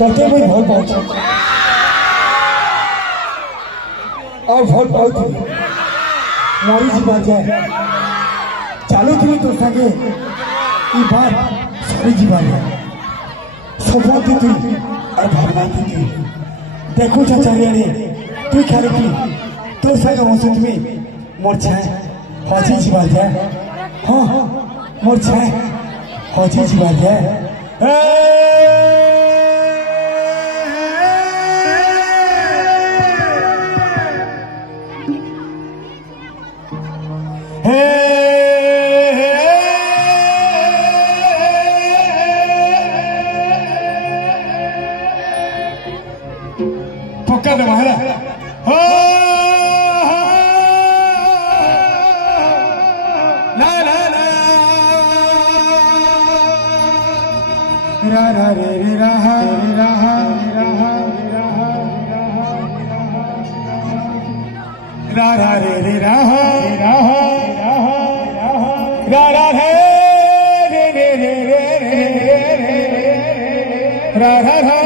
तते भी भल पाउँछ और भल पाउँछु मरी जीवा जाए चालू थी तो संगे ई बात सरी जीवा जाए सपना थी और भावना थी देखो चाचारे तू खाली थी तो संग हंसुत में मोर छाए हजी जीवा जाए हाँ मोर छाए हजी जीवा जाए पक्का दे महारा ला ला ला रा रा रे रे रा हा रे रा हा रे रा हा रा रा रे रे रा हा रे रा हा रा रा रे रे रे रे रे रा रा रा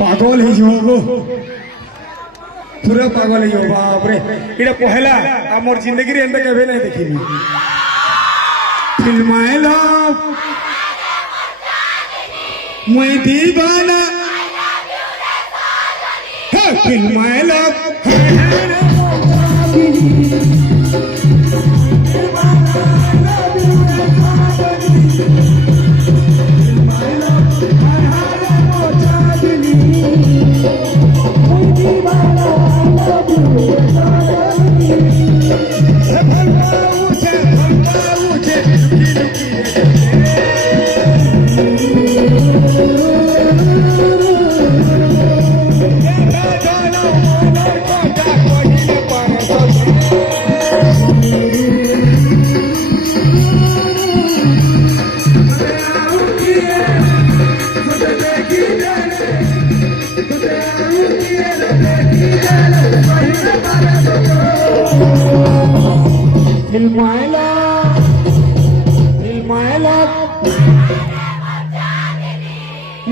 पागल ही जो पूरा पागल ही जो बाप रे इटा पहला आ मोर जिंदगी रे एंता केबे नहीं देखिनी फिल्म आई लव मैं दीवाना फिल्म आई लव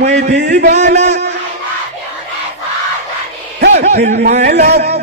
मैं दीवाना फिल्म आई लव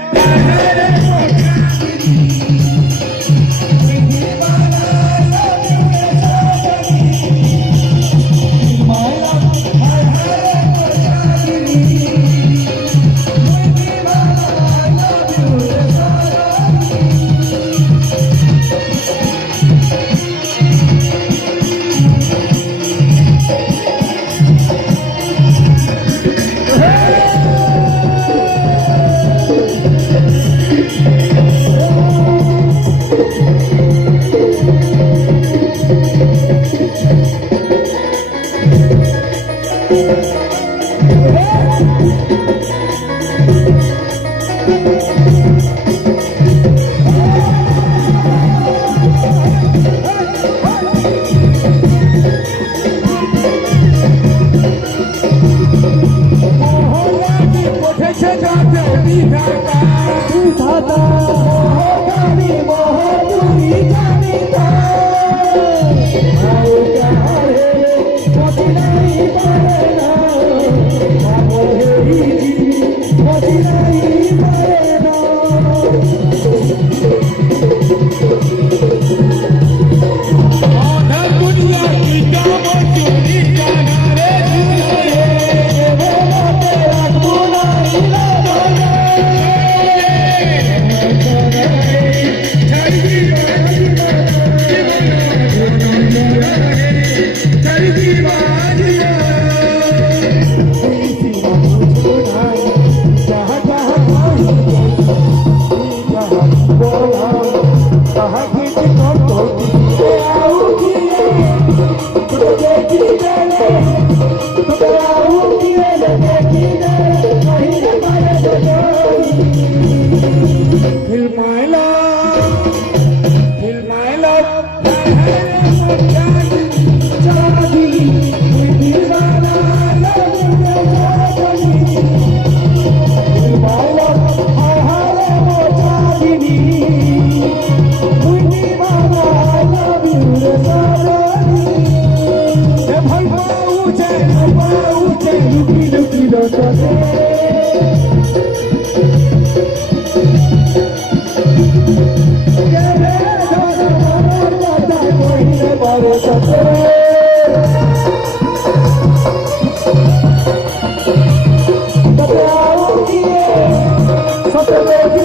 सपने